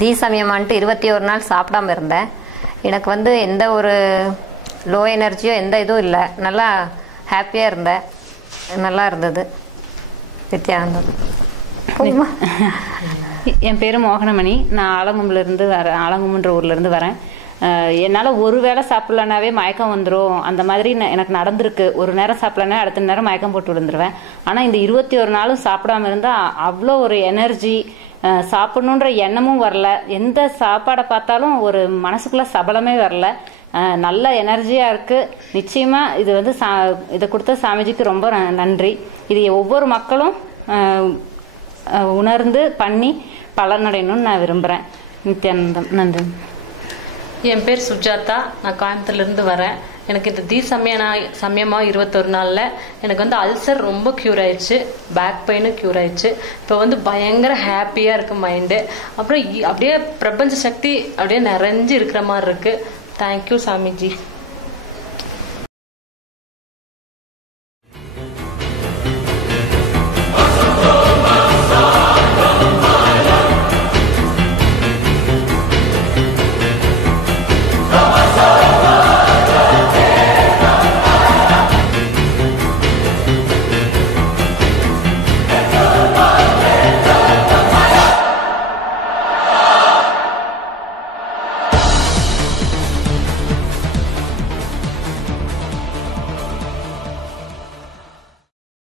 தீ சமயமான்ட்டு 21 நாள் சாப்பிடாம இருந்தேன். எனக்கு வந்து எந்த ஒரு லோ எனர்ஜியோ எந்த இதுவும் இல்லை. நல்லா ஹாப்பியாக இருந்தேன். நல்லா இருந்தது. நித்யானந்தம். என் பேர் மோகனமணி. நான் ஆலங்கும்புலேருந்து வரேன். ஆலங்கும்புன்ற ஊர்லேருந்து வரேன். என்னால் ஒரு வேளை சாப்பிட்லனாவே மயக்கம் வந்துடும். அந்த மாதிரி எனக்கு நடந்திருக்கு. ஒரு நேரம் சாப்பிட்லனா அடுத்த நேரம் மயக்கம் போட்டு விழுந்துருவேன். ஆனால் இந்த 21 நாளும் சாப்பிடாம இருந்தால் அவ்வளோ ஒரு எனர்ஜி, சாப்பிடணுன்ற எண்ணமும் வரல. எந்த சாப்பாடை பார்த்தாலும் ஒரு மனசுக்குள்ளே சபலமே வரல. நல்ல எனர்ஜியாக இருக்குது. நிச்சயமாக இது வந்து இதை கொடுத்த சாமிஜிக்கு ரொம்ப நன்றி. இது ஒவ்வொரு மக்களும் உணர்ந்து பண்ணி பலனடையணும்னு நான் விரும்புகிறேன். நித்யானந்தம். நன்றி. என் பேர் சுஜாதா. நான் கோயம்புத்தூர்லேருந்து வரேன். எனக்கு இந்த சமயமாக 21 நாளில் எனக்கு வந்து அல்சர் ரொம்ப க்யூர் ஆயிடுச்சு. பேக் பெயினும் க்யூர் ஆயிடுச்சு. இப்போ வந்து பயங்கர ஹாப்பியாக இருக்குது மைண்டு. அப்புறம் அப்படியே பிரபஞ்ச சக்தி அப்படியே நிறைஞ்சு இருக்கிற மாதிரி இருக்குது. தேங்க்யூ சாமிஜி.